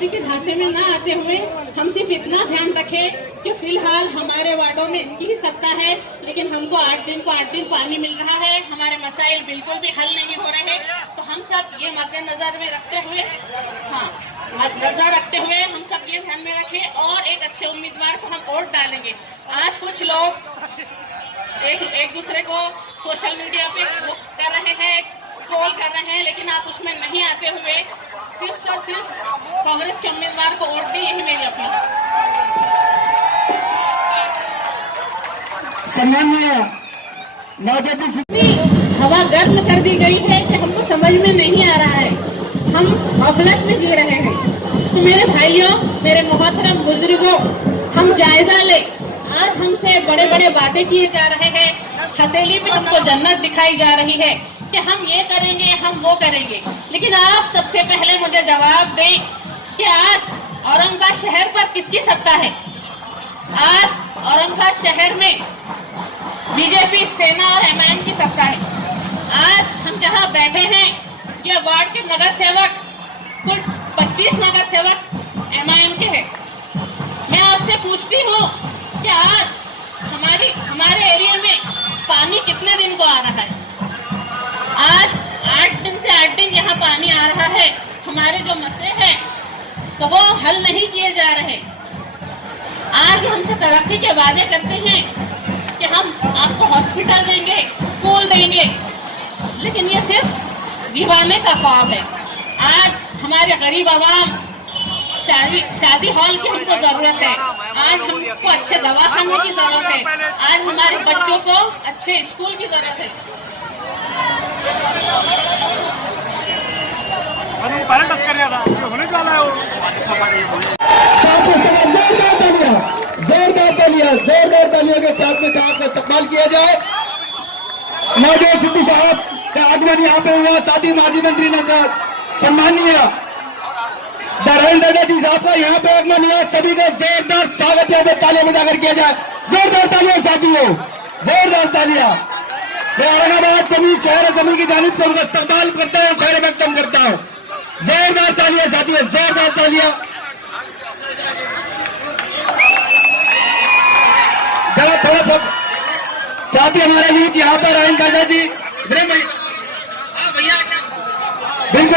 जबरदस्ती के झांसे में ना आते हुए हम सिर्फ इतना ध्यान रखें कि फिलहाल हमारे वार्डों में इनकी ही सत्ता है, लेकिन हमको 8 दिन को 8 दिन पानी मिल रहा है, हमारे मसाइल बिल्कुल भी हल नहीं हो रहे। तो हम सब ये मद्देनजर में रखते हुए, नजर रखते हुए हम सब ये ध्यान में रखें और एक अच्छे उम्मीदवार को हम वोट डालेंगे। आज कुछ लोग एक दूसरे को सोशल मीडिया पे वो कर रहे हैं, ट्रोल कर रहे हैं, लेकिन आप उसमें नहीं आते हुए सिर्फ और सिर्फ कांग्रेस के उम्मीदवार को वोट दें, यही मेरी अपील है। हवा गर्म कर दी गई है कि हमको समझ में नहीं आ रहा है, हम गफलत में जी रहे हैं। तो मेरे भाइयों, मेरे मोहतरम बुजुर्गों, हम जायजा ले। आज हमसे बड़े बड़े वादे किए जा रहे हैं, हथेली पे हमको जन्नत दिखाई जा रही है कि हम ये करेंगे, हम वो करेंगे, लेकिन आप सबसे पहले मुझे जवाब दें कि आज औरंगाबाद शहर पर किसकी सत्ता है? आज औरंगाबाद शहर में बीजेपी, सेना और एमआईएम की सत्ता है। आज हम जहां बैठे हैं, ये वार्ड के नगर सेवक, कुल 25 नगर सेवक एमआईएम के हैं। मैं आपसे पूछती हूँ कि आज हमारे एरिया में पानी कितने दिन को आ रहा है? आज 8 दिन से 8 दिन यहाँ पानी आ रहा है। हमारे जो मसले हैं तो वो हल नहीं किए जा रहे। आज हमसे तरक्की के वादे करते हैं कि हम आपको हॉस्पिटल देंगे, स्कूल देंगे, लेकिन ये सिर्फ दीवाने का ख्वाब है। आज हमारे गरीब आवाम शादी हॉल की हमको जरूरत है, आज हमको अच्छे दवाखानों की जरूरत है, आज हमारे बच्चों को अच्छे स्कूल की जरूरत है। जोरदार तालियों के साथ में साहब का इस्तेमाल किया जाए। नवजोत सिद्धू साहब का आगमन यहाँ पे हुआ, साथी माजी मंत्री नगर सम्मानीय नारायण दादा जी साहब का यहाँ पे आगमन हुआ। सभी का जोरदार स्वागत यहाँ पे तालियां बजाकर किया जाए। जोरदार तालियां साथियों, जोरदार तालियां। मैं औरंगाबाद जमीन शहर जमीन की जानिब से उनका इस्तकबाल करता हूँ, खैर मकदम करता हूँ। जोरदार तालियां साथियों, जोरदार तालियां। जरा थोड़ा सा साथी हमारे बीच यहाँ पर आयन दादा जी, बिल्कुल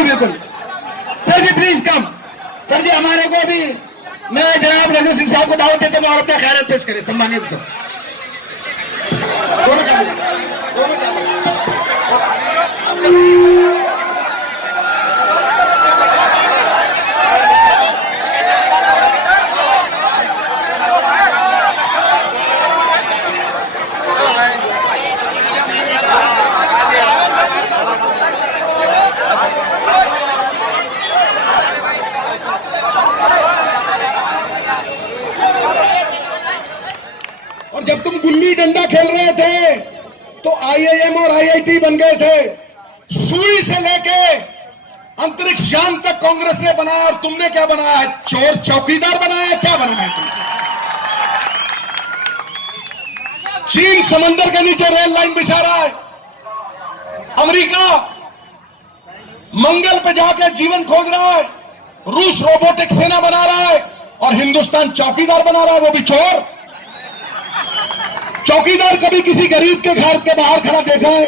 बिल्कुल सर जी, प्लीज कम। सर जी हमारे को भी मैं जनाब रघु सिंह साहब को दावत देता हूँ और अपना ख्याल पेश करें। सम्मानित सर, दोनों और जब तुम गुल्ली डंडा खेल रहे थे तो आईआईएम और आईआईटी बन गए थे। सुई से लेके अंतरिक्ष यान तक कांग्रेस ने बनाया और तुमने क्या बनाया है? चोर चौकीदार बनाया है, क्या बनाया है तुमने? चीन समंदर के नीचे रेल लाइन बिछा रहा है, अमेरिका मंगल पे जाके जीवन खोज रहा है, रूस रोबोटिक सेना बना रहा है और हिंदुस्तान चौकीदार बना रहा है, वो भी चोर। चौकीदार कभी किसी गरीब के घर के बाहर खड़ा देखा है?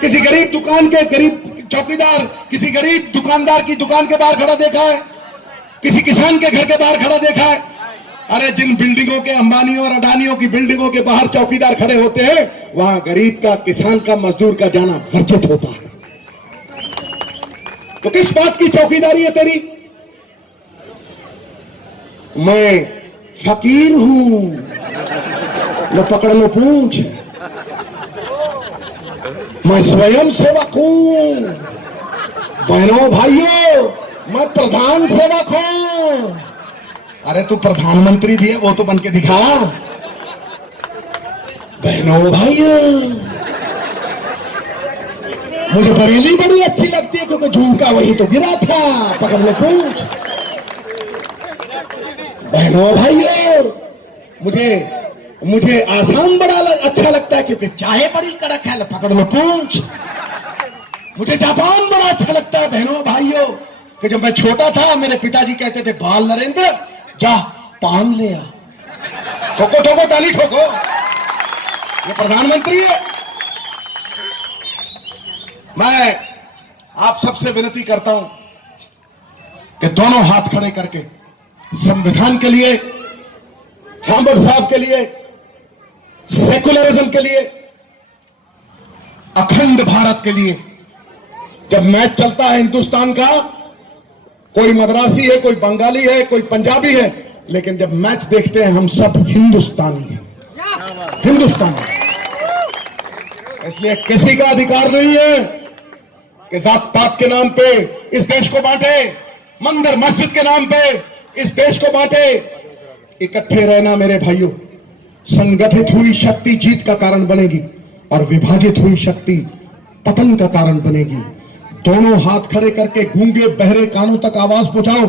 किसी गरीब दुकान के गरीब चौकीदार किसी गरीब दुकानदार की दुकान के बाहर खड़ा देखा है? किसी किसान के घर के बाहर खड़ा देखा है? अरे जिन बिल्डिंगों के, अंबानियों और अडानियों की बिल्डिंगों के बाहर चौकीदार खड़े होते हैं, वहां गरीब का, किसान का, मजदूर का जाना वर्जित होता है। तो किस बात की चौकीदारी है तेरी? मैं फकीर हूं, लो पकड़ लो पूंछ, मैं स्वयं सेवक हूं। बहनों भाइयों, मैं प्रधान सेवक हूं। अरे तू प्रधानमंत्री भी है, वो तो बन के दिखा। बहनों भाइयों, मुझे बरेली बड़ी अच्छी लगती है क्योंकि झुमका वही तो गिरा था, पकड़ लो पूंछ। बहनों भाइयों, मुझे आसाम बड़ा अच्छा लगता है क्योंकि चाय बड़ी कड़क है, पकड़ लो पूंछ। मुझे जापान बड़ा अच्छा लगता है बहनों भाइयों कि जब मैं छोटा था मेरे पिताजी कहते थे बाल नरेंद्र जा पान ले आ। ठोको ठोको ताली ठोको, ये प्रधानमंत्री है। मैं आप सबसे विनती करता हूं कि दोनों हाथ खड़े करके संविधान के लिए, खांबड़ साहब के लिए, सेकुलरिज्म के लिए, अखंड भारत के लिए, जब मैच चलता है हिंदुस्तान का, कोई मद्रासी है, कोई बंगाली है, कोई पंजाबी है, लेकिन जब मैच देखते हैं हम सब हिंदुस्तानी हैं, हिंदुस्तानी। इसलिए किसी का अधिकार नहीं है कि जात पात के नाम पे इस देश को बांटे, मंदिर मस्जिद के नाम पे इस देश को बांटे। इकट्ठे रहना मेरे भाइयों, संगठित हुई शक्ति जीत का कारण बनेगी और विभाजित हुई शक्ति पतन का कारण बनेगी। दोनों हाथ खड़े करके गूंगे बहरे कानों तक आवाज पहुंचाओ,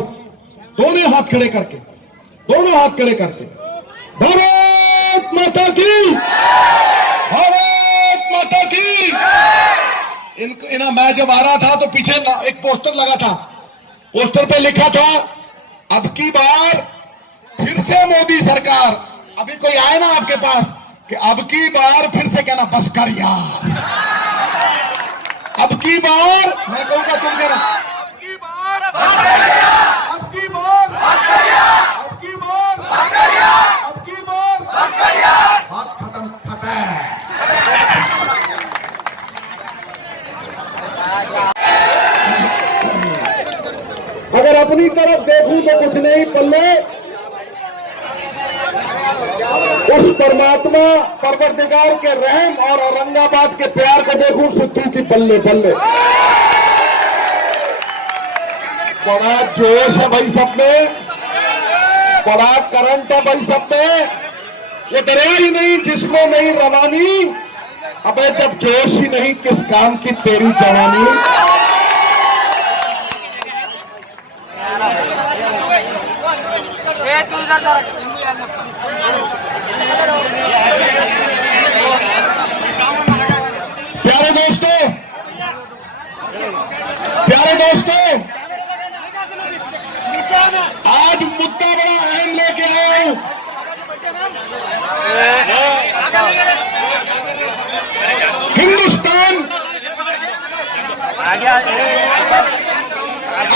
दोनों हाथ खड़े करके, दोनों हाथ खड़े करके, भारत माता की, भारत माता की। इनका मैं जब आ रहा था तो पीछे एक पोस्टर लगा था, पोस्टर पे लिखा था अब की बार फिर से मोदी सरकार। अभी कोई आए ना आपके पास कि अब की बार फिर से कहना बस कर यार, अब की बार मैं कहूंगा तुम कहना अब की बार, अब की बार, अब की बार, अब की बार, बात खत्म खत्म। अगर अपनी तरफ देखूं तो कुछ नहीं पल्ले, उस परमात्मा परवरदिगार के रहम और औरंगाबाद के प्यार को देखूं सिद्धू की बल्ले बल्ले। बड़ा जोश है भाई सब में, बड़ा करंट है भाई सब में। ये दरिया ही नहीं जिसको नहीं रवानी, अबे जब जोश ही नहीं किस काम की तेरी जवानी। प्यारे दोस्तों, प्यारे दोस्तों, आज मुद्दा बड़ा अहम लेके आया हूं। हिंदुस्तान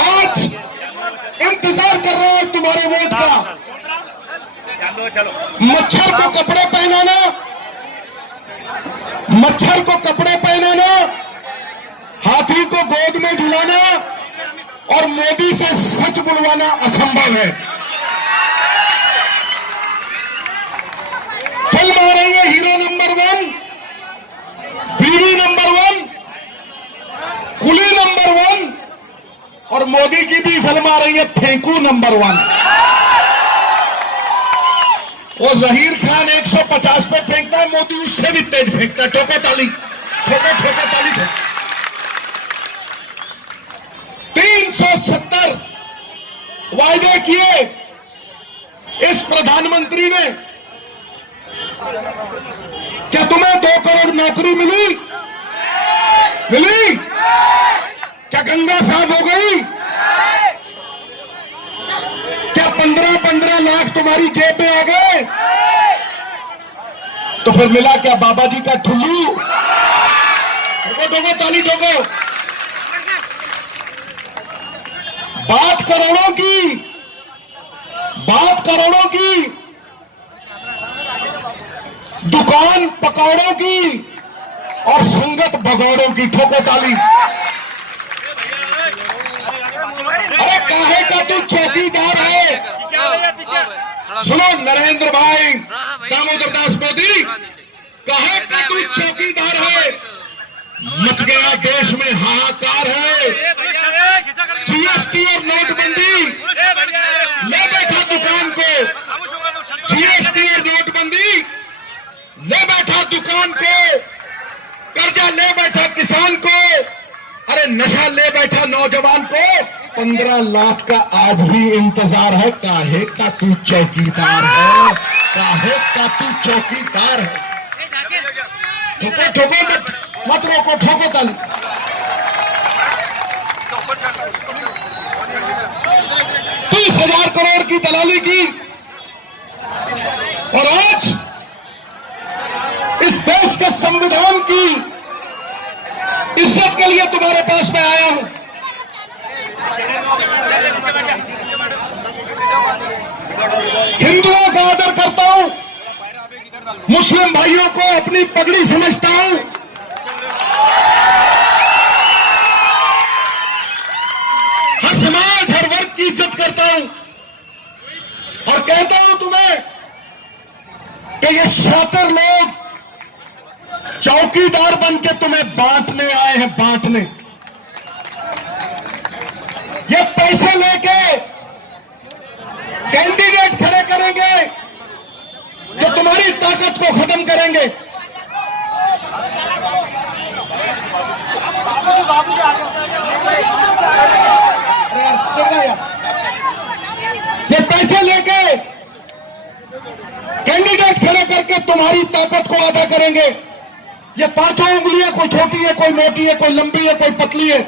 आज इंतजार कर रहा है तुम्हारे वोट का। मच्छर को कपड़े पहनाना, मच्छर को कपड़े पहनाना, हाथी को गोद में झुलाना और मोदी से सच बुलवाना असंभव है। फिल्म आ रही है हीरो नंबर 1, बीवी नंबर 1, कुली नंबर 1 और मोदी की भी फिल्म आ रही है फेंकू नंबर 1। वो जहीर खान 150 पे फेंकता है, मोदी उससे भी तेज फेंकता है। ठोको ताली, ठोको ठोको ताली ठोको। 370 वायदे किए इस प्रधानमंत्री ने। क्या तुम्हें 2 करोड़ नौकरी मिली? मिली? क्या गंगा साफ हो गई? क्या 15-15 लाख तुम्हारी जेब में आ गए? तो फिर मिला क्या बाबा जी का ठुल्लू? ठोको ठोको ताली ठोको। बात करोड़ों की, बात करोड़ों की, दुकान पकौड़ों की और संगत भगौड़ों की। ठोको ताली। अरे काहे का तू चौकीदार है? सुनो नरेंद्र भाई, दामोदर दास मोदी, काहे का तू चौकीदार है? मच गया देश में हाहाकार है। जीएसटी और नोटबंदी ले बैठा दुकान को, जीएसटी और नोटबंदी ले बैठा दुकान को, कर्जा ले बैठा किसान को, अरे नशा ले बैठा नौजवान को। 15 लाख का आज भी इंतजार है। काहे का तू चौकीदार है? काहे का तू चौकीदार है? ठोको ठोको मत रोको, ठोको ताली। 30,000 करोड़ की दलाली की, और आज इस देश के संविधान की इज्जत के लिए तुम्हारे पास मैं आया हूं। हिंदुओं का आदर करता हूं, मुस्लिम भाइयों को अपनी पगड़ी समझता हूं, हर समाज हर वर्ग की इज्जत करता हूं, और कहता हूं तुम्हें कि ये शातिर लोग चौकीदार बन के तुम्हें बांटने आए हैं, बांटने। ये पैसे लेके कैंडिडेट खड़े करेंगे जो तुम्हारी ताकत को खत्म करेंगे। ये पैसे लेके कैंडिडेट खड़े करके तुम्हारी ताकत को आधा करेंगे। ये पांचों उंगलियां, कोई छोटी है, कोई मोटी है, कोई लंबी है, कोई पतली है,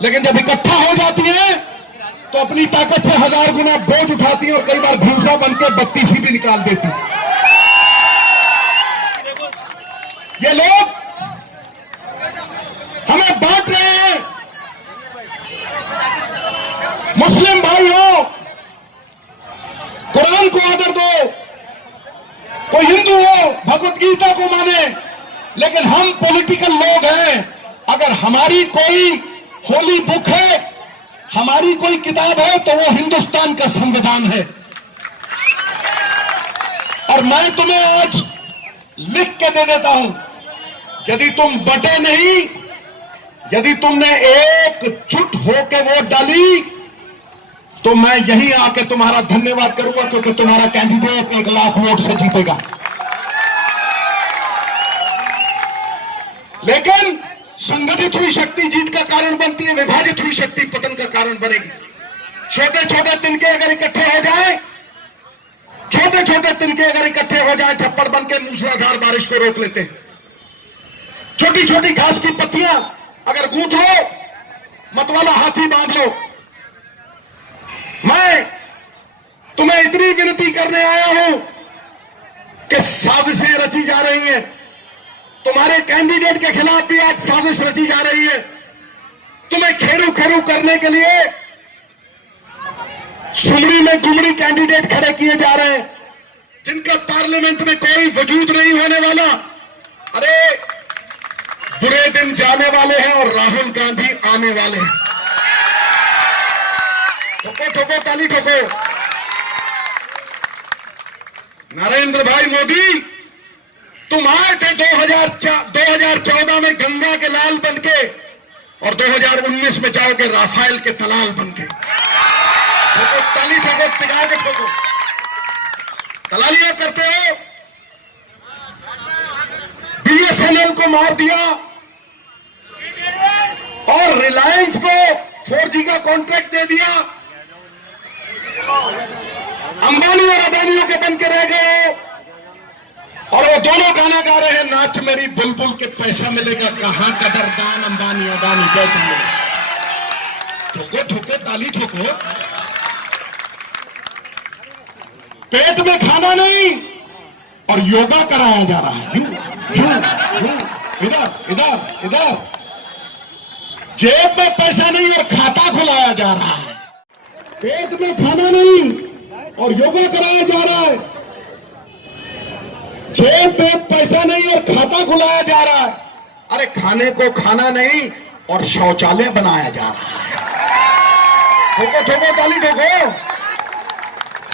लेकिन जब इकट्ठा हो जाती है तो अपनी ताकत से 1000 गुना बोझ उठाती है, और कई बार भूसा बनकर 32 भी निकाल देती है। ये लोग हमें बांट रहे हैं। मुस्लिम भाई हो, कुरान को आदर दो, कोई हिंदू हो भगवत गीता को माने, लेकिन हम पॉलिटिकल लोग हैं। अगर हमारी कोई होली बुक है, हमारी कोई किताब है, तो वो हिंदुस्तान का संविधान है। और मैं तुम्हें आज लिख के दे देता हूं, यदि तुम बटे नहीं, यदि तुमने एकजुट होकर वोट डाली, तो मैं यहीं आके तुम्हारा धन्यवाद करूंगा, क्योंकि तुम्हारा कैंडिडेट 1 लाख वोट से जीतेगा। लेकिन संगठित हुई शक्ति जीत का कारण बनती है, विभाजित हुई शक्ति पतन का कारण बनेगी। छोटे छोटे तिनके अगर इकट्ठे हो जाए, छोटे छोटे तिनके अगर इकट्ठे हो जाए, छप्पर बन के मूसलाधार बारिश को रोक लेते हैं। छोटी छोटी घास की पत्तियां अगर गूंथ लो, मतवाला हाथी बांध लो। मैं तुम्हें इतनी विनती करने आया हूं कि साजिशें रची जा रही हैं, तुम्हारे कैंडिडेट के खिलाफ भी आज साजिश रची जा रही है। तुम्हें खेरू खेरू करने के लिए सुमरी में गुमरी कैंडिडेट खड़े किए जा रहे हैं, जिनका पार्लियामेंट में कोई वजूद नहीं होने वाला। अरे बुरे दिन जाने वाले हैं और राहुल गांधी आने वाले हैं। ठोको ठोको ताली ठोको। नरेंद्र भाई मोदी, तुम आए थे 2014 में गंगा के लाल बनके, और 2019 में जाओगे राफेल के तलाल बनके। ठोको ताली ठोको, पिघा के ठोको। दलालियां करते हो, बीएसएनएल को मार दिया और रिलायंस को 4G का कॉन्ट्रैक्ट दे दिया। अंबानी और अदानियों के बन के रह गए, और वो दोनों गाना गा रहे हैं, नाच मेरी बुलबुल के पैसा मिलेगा कहां, कदरदान अंबानी अदानी कैसे मिलेगा। ठोको ठोको ताली ठोको। पेट में खाना नहीं और योगा कराया जा रहा है। इधर इधर इधर। जेब में पैसा नहीं और खाता खुलाया जा रहा है। पेट में खाना नहीं और योगा कराया जा रहा है। जेब में पैसा नहीं और खाता खुलाया जा रहा है। अरे खाने को खाना नहीं और शौचालय बनाया जा रहा है। ठोको ठोको ताली ठोको।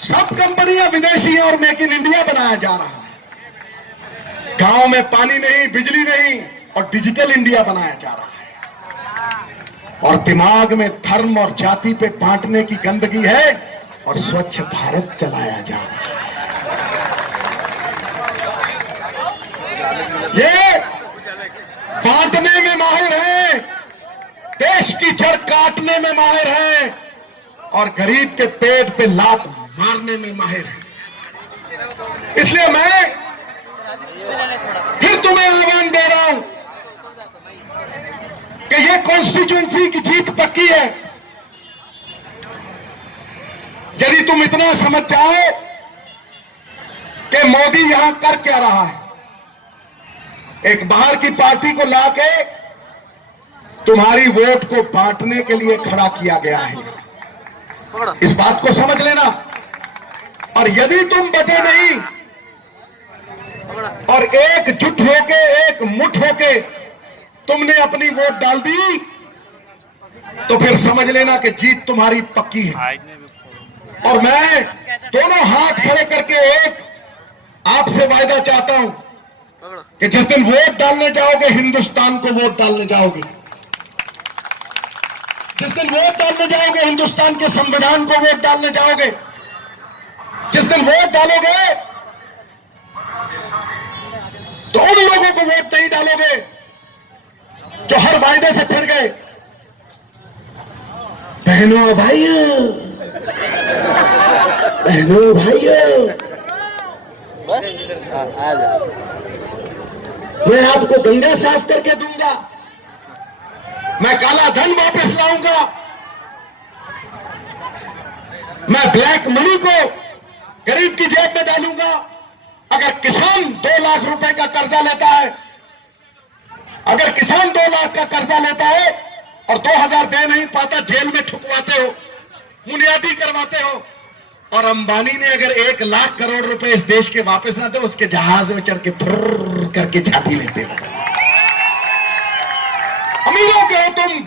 सब कंपनियां विदेशी हैं और मेक इन इंडिया बनाया जा रहा है। गांव में पानी नहीं, बिजली नहीं और डिजिटल इंडिया बनाया जा रहा है। और दिमाग में धर्म और जाति पे बांटने की गंदगी है और स्वच्छ भारत चलाया जा रहा है। ये बांटने में माहिर है, देश की जड़ काटने में माहिर है और गरीब के पेट पे लात मारने में माहिर है। इसलिए मैं फिर तुम्हें आह्वान दे रहा हूं कि ये कॉन्स्टिट्यूएंसी की जीत पक्की है। यदि तुम इतना समझ जाओ कि मोदी यहां कर क्या रहा है, एक बाहर की पार्टी को लाके तुम्हारी वोट को बांटने के लिए खड़ा किया गया है। इस बात को समझ लेना। और यदि तुम बटे नहीं और एकजुट होके, एक मुठ होके तुमने अपनी वोट डाल दी, तो फिर समझ लेना कि जीत तुम्हारी पक्की है। और मैं दोनों हाथ खड़े करके एक आपसे वायदा चाहता हूं कि जिस दिन वोट डालने जाओगे, हिंदुस्तान को वोट डालने जाओगे। जिस दिन वोट डालने जाओगे, हिंदुस्तान के संविधान को वोट डालने जाओगे। जिस दिन वोट डालोगे तो उन लोगों को वोट नहीं डालोगे जो हर वायदे से फिर गए। बहनों भाइयों, बहनों भाइयों, मैं आपको गंगा साफ करके दूंगा, मैं काला धन वापस लाऊंगा, मैं ब्लैक मनी को गरीब की जेब में डालूंगा। अगर किसान 2 लाख रुपए का कर्जा लेता है, अगर किसान 2 लाख का कर्जा लेता है और 2000 दे नहीं पाता, जेल में ठुकवाते हो, बुनियादी करवाते हो, और अंबानी ने अगर 1 लाख करोड़ रुपए इस देश के वापस ना दे, उसके जहाज में चढ़ के फुर्र करके छाती लेते हो। अमीरों के हो तुम,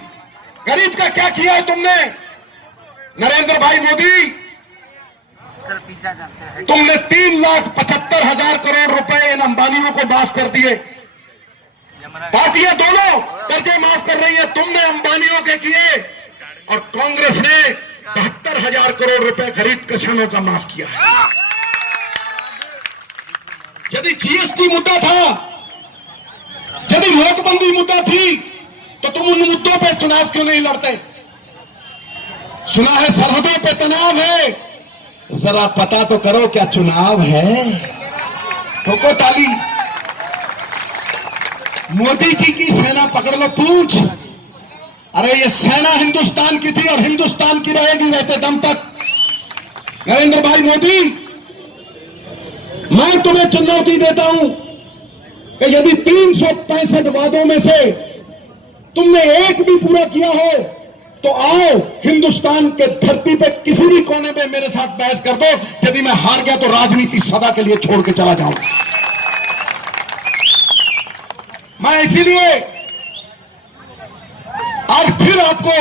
गरीब का क्या किया है तुमने? नरेंद्र भाई मोदी, तुमने 3,75,000 करोड़ रुपए इन अंबानियों को माफ कर दिए। पार्टियां दोनों कर्जे माफ कर रही है, तुमने अंबानियों के किए और कांग्रेस ने 72,000 करोड़ रुपए गरीब किसानों का माफ किया है। यदि जीएसटी मुद्दा था, यदि नोटबंदी मुद्दा थी, तो तुम उन मुद्दों पे चुनाव क्यों नहीं लड़ते? सुना है सरहदों पे तनाव है, जरा पता तो करो क्या चुनाव है। ठोको ताली। मोदी जी की सेना पकड़ लो पूंछ। अरे ये सेना हिंदुस्तान की थी और हिंदुस्तान की रहेगी रहते दम तक। नरेंद्र भाई मोदी, मैं तुम्हें चुनौती देता हूं कि यदि 365 वादों में से तुमने एक भी पूरा किया हो, तो आओ हिंदुस्तान के धरती पे किसी भी कोने पे मेरे साथ बहस कर दो। यदि मैं हार गया तो राजनीति सदा के लिए छोड़ के चला जाऊं। मैं इसीलिए आज फिर आपको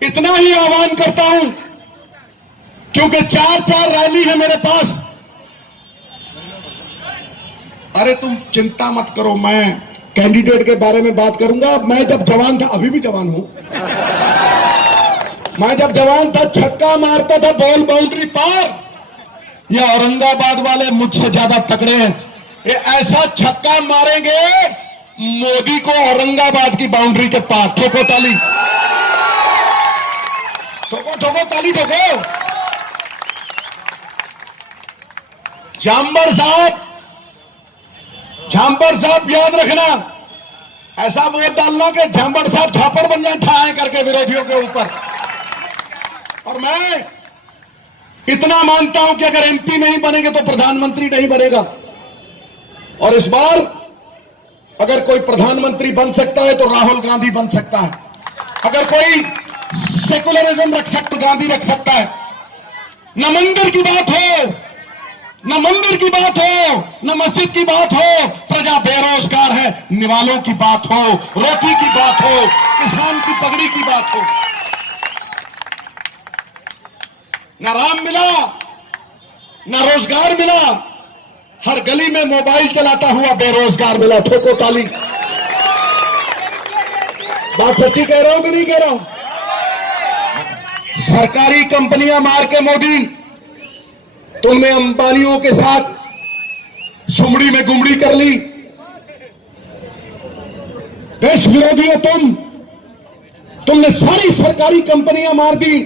इतना ही आह्वान करता हूं, क्योंकि 4 रैली है मेरे पास। अरे तुम चिंता मत करो, मैं कैंडिडेट के बारे में बात करूंगा। मैं जब जवान था, अभी भी जवान हूं, मैं जब जवान था छक्का मारता था बॉल बाउंड्री पार। ये औरंगाबाद वाले मुझसे ज्यादा तगड़े हैं, ये ऐसा छक्का मारेंगे मोदी को औरंगाबाद की बाउंड्री के पार। ठोको ताली, ठोको ठोको ताली ठोको। झांबर साहब याद रखना, ऐसा वोट डालना कि झांबर साहब झापड़ बन जाए ठाए करके विरोधियों के ऊपर। और मैं इतना मानता हूं कि अगर एमपी नहीं बनेंगे तो प्रधानमंत्री नहीं बनेगा। और इस बार अगर कोई प्रधानमंत्री बन सकता है तो राहुल गांधी बन सकता है। अगर कोई सेकुलरिज्म रख सकता, गांधी रख सकता है। न मंदिर की बात हो, न मंदिर की बात हो, न मस्जिद की बात हो, प्रजा बेरोजगार है, निवालों की बात हो, रोटी की बात हो, किसान की पगड़ी की बात हो। न राम मिला, न रोजगार मिला, हर गली में मोबाइल चलाता हुआ बेरोजगार मिला। ठोको ताली। बात सच्ची कह रहा हूं कि नहीं कह रहा हूं? सरकारी कंपनियां मार के मोदी, तुमने अंबानियों के साथ सुमड़ी में गुमड़ी कर ली। देश विरोधी हो तुमने सारी सरकारी कंपनियां मार दी।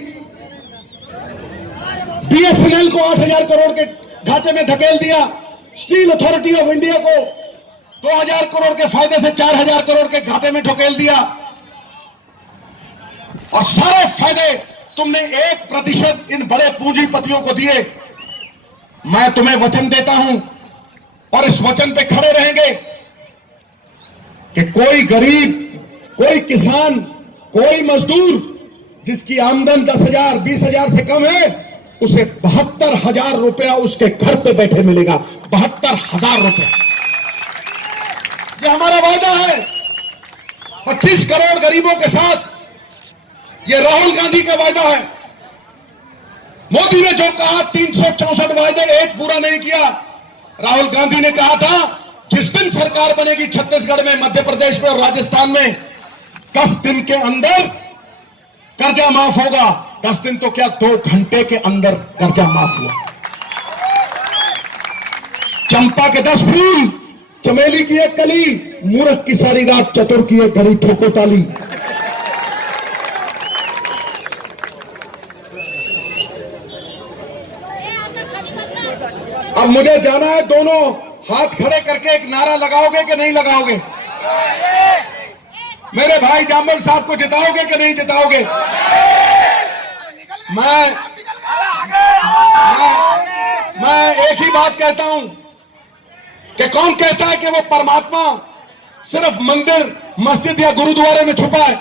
बीएसएनएल को 8,000 करोड़ के घाटे में धकेल दिया। स्टील अथॉरिटी ऑफ इंडिया को 2,000 करोड़ के फायदे से 4,000 करोड़ के घाटे में ढकेल दिया। और सारे फायदे तुमने 1% इन बड़े पूंजीपतियों को दिए। मैं तुम्हें वचन देता हूं और इस वचन पे खड़े रहेंगे कि कोई गरीब, कोई किसान, कोई मजदूर जिसकी आमदन 10,000 20,000 से कम है, उसे 72,000 रुपया उसके घर पे बैठे मिलेगा। 72,000 रुपया, ये हमारा वादा है 25 करोड़ गरीबों के साथ। ये राहुल गांधी का वादा है। मोदी ने जो कहा 364 वायदे, एक पूरा नहीं किया। राहुल गांधी ने कहा था जिस दिन सरकार बनेगी छत्तीसगढ़ में, मध्य प्रदेश में और राजस्थान में, 10 दिन के अंदर कर्जा माफ होगा। 10 दिन तो क्या, 2 घंटे के अंदर कर्जा माफ हुआ। चंपा के 10 फूल, चमेली की एक कली, मूर्ख की सारी रात, चतुर की एक घड़ी, ठोको ताली। अब मुझे जाना है, दोनों हाथ खड़े करके एक नारा लगाओगे कि नहीं लगाओगे? मेरे भाई जामवंत साहब को जिताओगे कि नहीं जिताओगे? मैं एक ही बात कहता हूं कि कौन कहता है कि वो परमात्मा सिर्फ मंदिर, मस्जिद या गुरुद्वारे में छुपा है?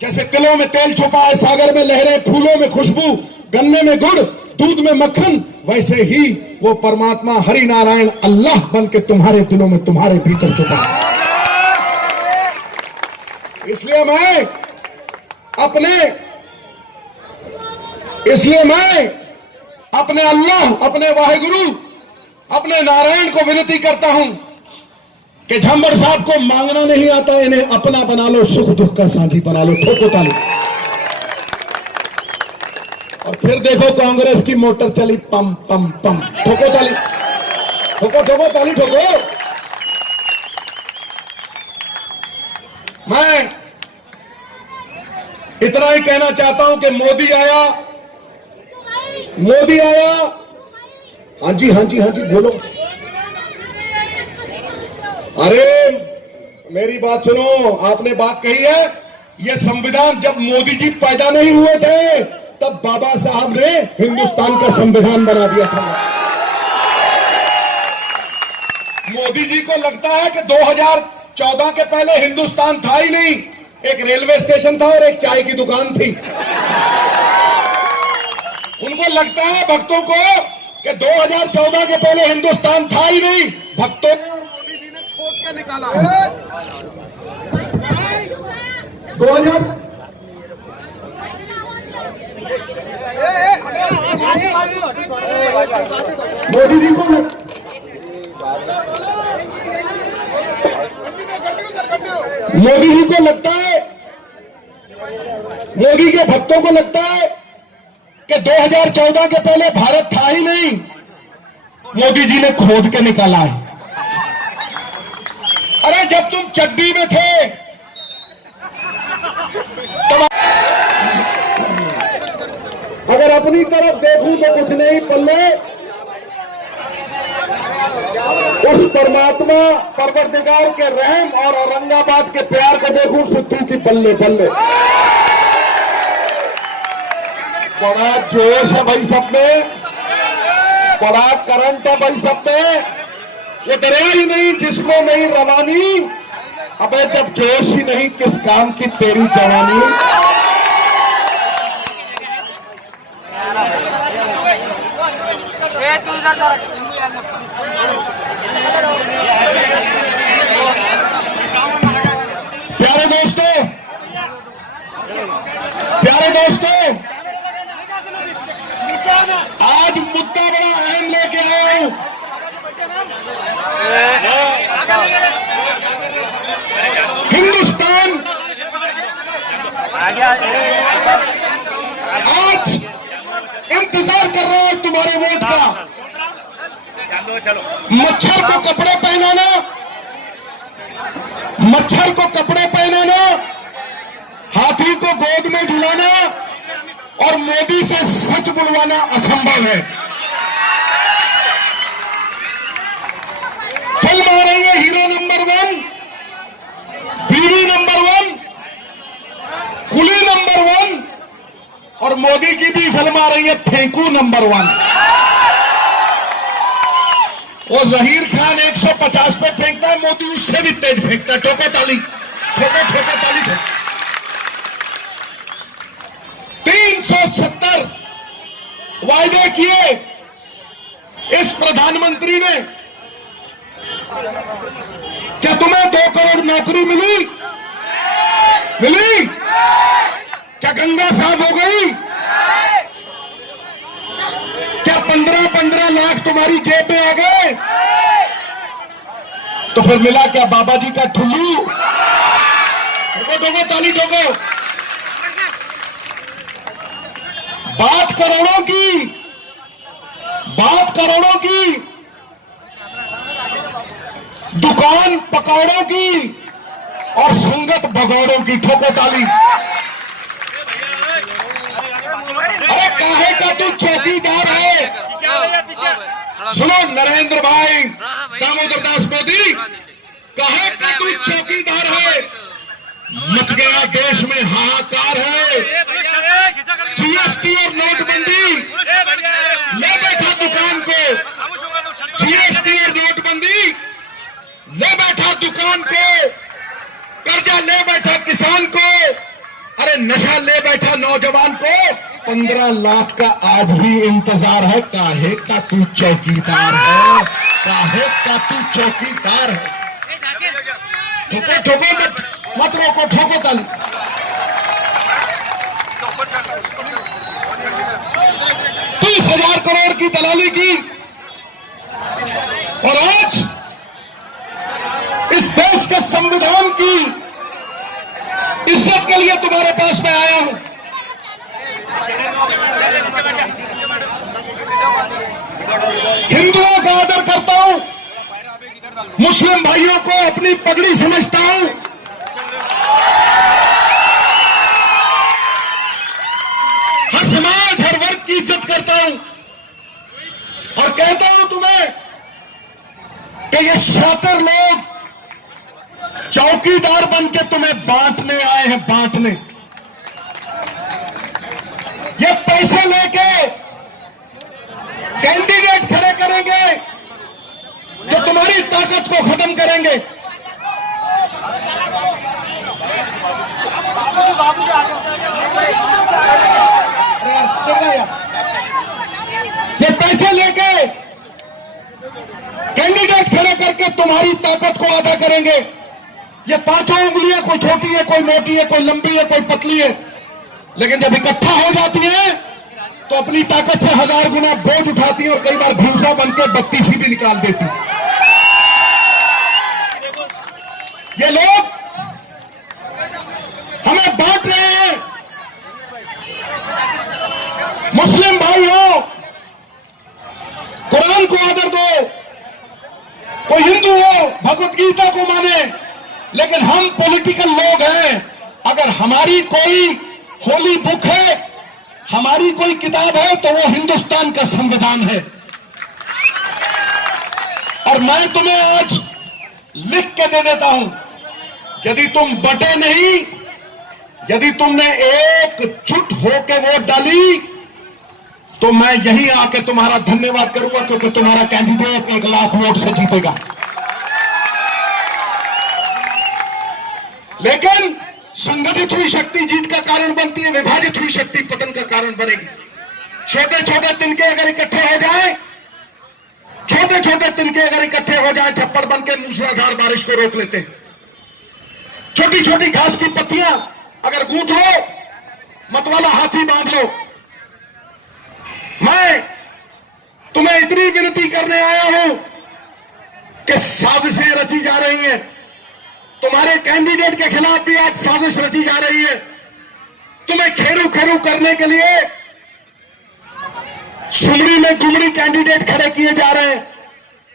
जैसे तिलों में तेल छुपा है, सागर में लहरें, फूलों में खुशबू, गन्ने में गुड़, दूध में मक्खन, वैसे ही वो परमात्मा हरि नारायण अल्लाह बन के तुम्हारे दिलों में, तुम्हारे भीतर छुपा है। इसलिए मैं अपने अल्लाह, अपने वाहिगुरु, अपने नारायण को विनती करता हूं कि झामड़ साहब को मांगना नहीं आता, इन्हें अपना बना लो, सुख दुख का साझी बना लो। ठोको ताली। और फिर देखो कांग्रेस की मोटर चली, पम पम पम। ठोको ताली, ठोको ठोको ताली ठोको। मैं इतना ही कहना चाहता हूं कि मोदी आया। हाँ जी हाँ जी हाँ जी, बोलो। अरे मेरी बात सुनो, आपने बात कही है, ये संविधान जब मोदी जी पैदा नहीं हुए थे तब बाबा साहब ने हिंदुस्तान का संविधान बना दिया था। मोदी जी को लगता है कि 2014 के पहले हिंदुस्तान था ही नहीं, एक रेलवे स्टेशन था और एक चाय की दुकान थी। उनको लगता है भक्तों को कि 2014 के पहले हिंदुस्तान था ही नहीं, भक्तों ने और मोदी जी ने खोद के निकाला है। 2000 मोदी जी को लगता है, मोदी के भक्तों को लगता है कि 2014 के पहले भारत था ही नहीं, मोदी जी ने खोद के निकाला है। अरे जब तुम चड्डी में थे तब, अगर अपनी तरफ देखूं तो कुछ नहीं पल्ले, उस परमात्मा परवरदिगार के रहम और औरंगाबाद के प्यार को देखूं, सिद्धू की बल्ले बल्ले। बड़ा जोश है भाई सब में, बड़ा करंट है भाई सब में। ये दरिया ही नहीं जिसमें नहीं रवानी, अबे जब जोश ही नहीं किस काम की तेरी जवानी। प्यारे दोस्तों, आज मुद्दा बड़ा अहम लेके आया हूं। हिंदुस्तान आज इंतजार कर रहा है तुम्हारे वोट का। मच्छर को कपड़े पहनाना, मच्छर को कपड़े पहनाना, हाथी को गोद में झुलाना और मोदी से सच बुलवाना असंभव है। फिल्म आ रही है हीरो नंबर 1, बीवी नंबर 1, कुली नंबर 1 और मोदी की भी फिल्म आ रही है फेंकू नंबर 1। वो जहीर खान 150 पे फेंकता है, मोदी उससे भी तेज फेंकता है। ठोको ताली, ठोको ठोको ताली ठोको। 370 वायदे किए इस प्रधानमंत्री ने। क्या तुम्हें 2 करोड़ नौकरी मिली? मिली? क्या गंगा साफ हो गई? क्या 15-15 लाख तुम्हारी जेब में आ गए? तो फिर मिला क्या बाबा जी का ठुल्लू? ठोको ठोको ताली ठोको। बात करोड़ों की, बात करोड़ों की, दुकान पकौड़ों की और संगत भगौड़ों की। ठोको ताली। अरे काहे का तू चौकीदार है? सुनो नरेंद्र भाई, दामोदर दास मोदी, काहे का तू चौकीदार है? मच गया देश में हाहाकार है। जीएसटी और नोटबंदी ले बैठा दुकान को, जीएसटी और नोटबंदी ले बैठा दुकान को, कर्जा ले बैठा किसान को, अरे नशा ले बैठा नौजवान को। 15 लाख का आज भी इंतजार है। काहे का तू चौकीदार है? काहे का तू चौकीदार है? ठोको ठोको मत रोको, ठोको ताली। 30,000 करोड़ की दलाली की और आज इस देश के संविधान की इज्जत के लिए तुम्हारे पास मैं आया हूं। हिंदुओं का आदर करता हूं, मुस्लिम भाइयों को अपनी पगड़ी समझता हूं, हर समाज हर वर्ग की इज्जत करता हूं और कहता हूं तुम्हें कि ये शातिर लोग चौकीदार बन के तुम्हें बांटने आए हैं, बांटने। ये पैसे लेके कैंडिडेट खड़े करेंगे जो तुम्हारी ताकत को खत्म करेंगे। ये पैसे लेके कैंडिडेट खड़े करके तुम्हारी ताकत को आधा करेंगे। ये 5 उंगलियां, कोई छोटी है, कोई मोटी है, कोई लंबी है, कोई पतली है, लेकिन जब इकट्ठा हो जाती है तो अपनी ताकत से 1000 गुना बोझ उठाती है और कई बार भूसा बनकर 32 भी निकाल देती। ये लोग हमें बांट रहे हैं। मुस्लिम भाई हो, कुरान को आदर दो। कोई हिंदू हो, भगवत गीता को माने, लेकिन हम पॉलिटिकल लोग हैं। अगर हमारी कोई होली बुक है, हमारी कोई किताब है, तो वो हिंदुस्तान का संविधान है। और मैं तुम्हें आज लिख के दे देता हूं, यदि तुम बटे नहीं, यदि तुमने एकजुट होकर वोट डाली, तो मैं यहीं आके तुम्हारा धन्यवाद करूंगा, क्योंकि तुम्हारा कैंडिडेट 1 लाख वोट से जीतेगा। लेकिन संगठित हुई शक्ति जीत का कारण बनती है, विभाजित हुई शक्ति पतन का कारण बनेगी। छोटे छोटे तिनके अगर इकट्ठे हो जाए, छोटे छोटे तिनके अगर इकट्ठे हो जाए, छप्पर बन के मूसलाधार बारिश को रोक लेते हैं। छोटी छोटी घास की पत्तियां अगर गूंथ लो, मतवाला हाथी बांध लो। मैं तुम्हें इतनी विनती करने आया हूं कि साजिशें रची जा रही हैं, तुम्हारे कैंडिडेट के खिलाफ भी आज साजिश रची जा रही है। तुम्हें खेरू खेरू करने के लिए सुमरी में गुमरी कैंडिडेट खड़े किए जा रहे हैं,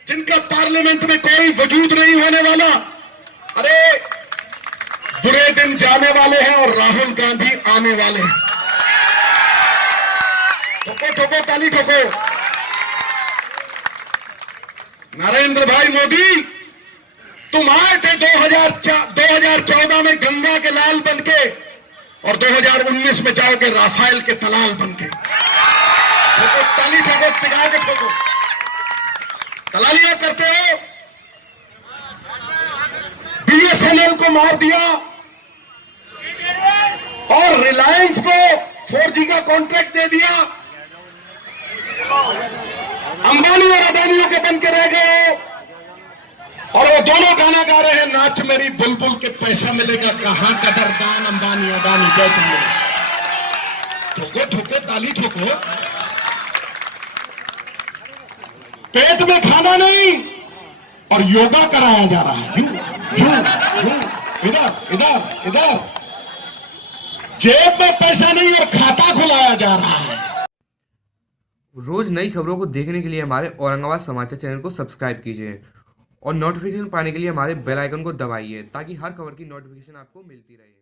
जिनका पार्लियामेंट में कोई वजूद नहीं होने वाला। अरे बुरे दिन जाने वाले हैं और राहुल गांधी आने वाले हैं। ठोको ठोको ताली ठोको। नरेंद्र भाई मोदी, तुम आए थे 2014 में गंगा के लाल बनके और 2019 में जाओगे राफेल के दलाल बनके। ठोको ताली, ठोको, पिघा के ठोको। दलालियां करते हो। BSNL को मार दिया और रिलायंस को 4G का कॉन्ट्रैक्ट दे दिया। अंबानी और अदानियों के बन के रह गए और वो दोनों गाना गा रहे हैं, नाच मेरी बुलबुल के पैसा मिलेगा कहां, कदरदान अंबानी अदानी कैसे मिलेगा। ठोको ठोको ताली ठोको। पेट में खाना नहीं और योगा कराया जा रहा है। इधर इधर इधर जेब में पैसा नहीं और खाता खुलाया जा रहा है। रोज नई खबरों को देखने के लिए हमारे औरंगाबाद समाचार चैनल को सब्सक्राइब कीजिए और नोटिफिकेशन पाने के लिए हमारे बेल आइकन को दबाइए ताकि हर खबर की नोटिफिकेशन आपको मिलती रहे।